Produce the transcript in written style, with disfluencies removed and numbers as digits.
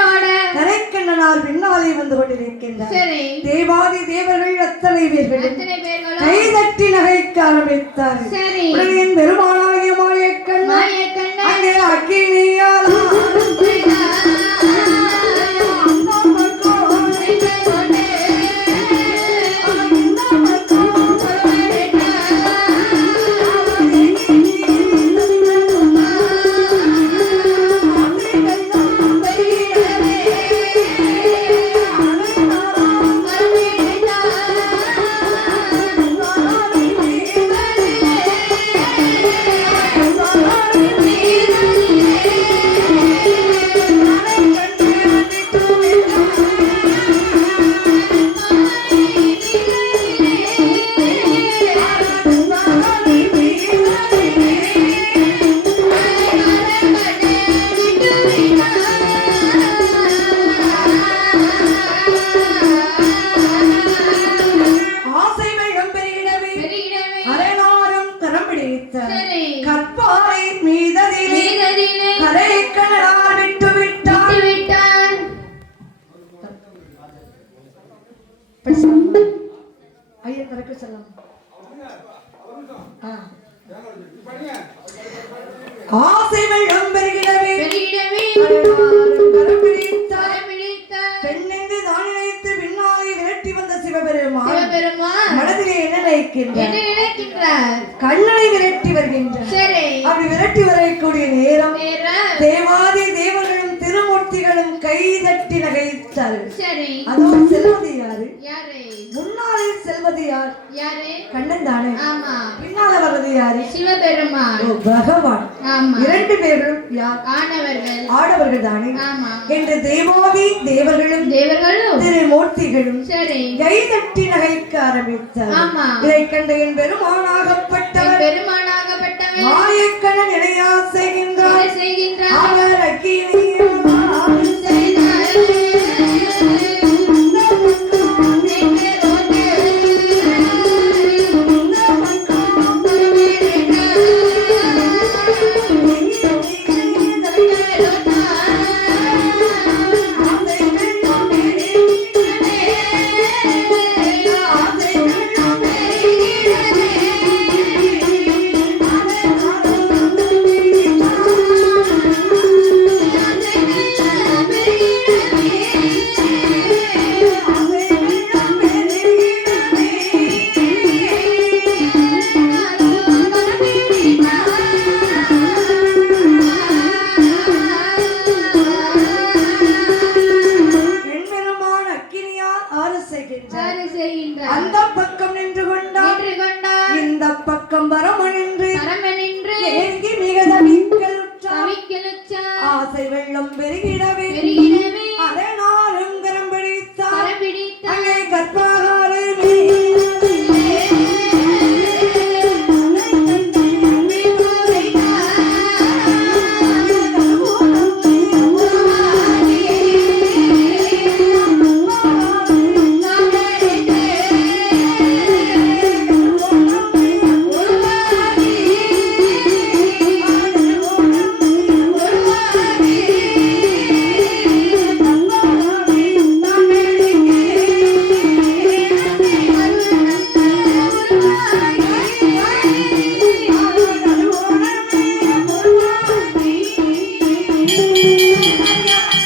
என்னோட கரைக்கண்ணனால் பின்னாலே வந்து கொண்டிருக்கின்றார். சரி. தேவாதி தேவர்கள் அத்தனை பேர்களும் கைதட்டி நகைக்க ஆரம்பித்தார். சரி. பெருமானாகிய மாயக்கண்ணன் அங்கே அக்கினியால் கற்பாறை மீததிலே கரைக்கண்ணனால் விட்டு விட்டார். ஐயா கரெக்டா சொல்லலாம். ஆசை வெள்ளம் பெருகிடவே பெண்ணென்று தான் நினைத்து பின்னாலே விரட்டி வந்த சிவபெருமான் மனதிலே என்ன நினைக்கின்றார்? கண்ணனை விரட்டி வருகின்றார். அப்படி விரட்டி வரக்கூடிய நேரம் தேவாதி தேவர்களும் திருமூர்த்திகளும் கைதட்டி நகைத்தார்கள். அதுவும் செல்வது யாரு? முன்னாலே செல்வது யார்? கண்ணன் தானே. பின்னால வருவது யாரு? சிவபெருமான், பகவான். இரண்டு பேரும் யார்? ஆடவர்கள் தானே. என்று தேவாதி தேவர்களும் திருமூர்த்திகளும் கைதட்டி நகைக்க ஆரம்பித்தார். இதை கண்ட என் பெருமானாகப்பட்டவர் மாயக்கண்ணன் இணையா செய்கின்றார். அவர் அந்த பக்கம் நின்று கொண்டார். இந்த பக்கம் வரமனின்று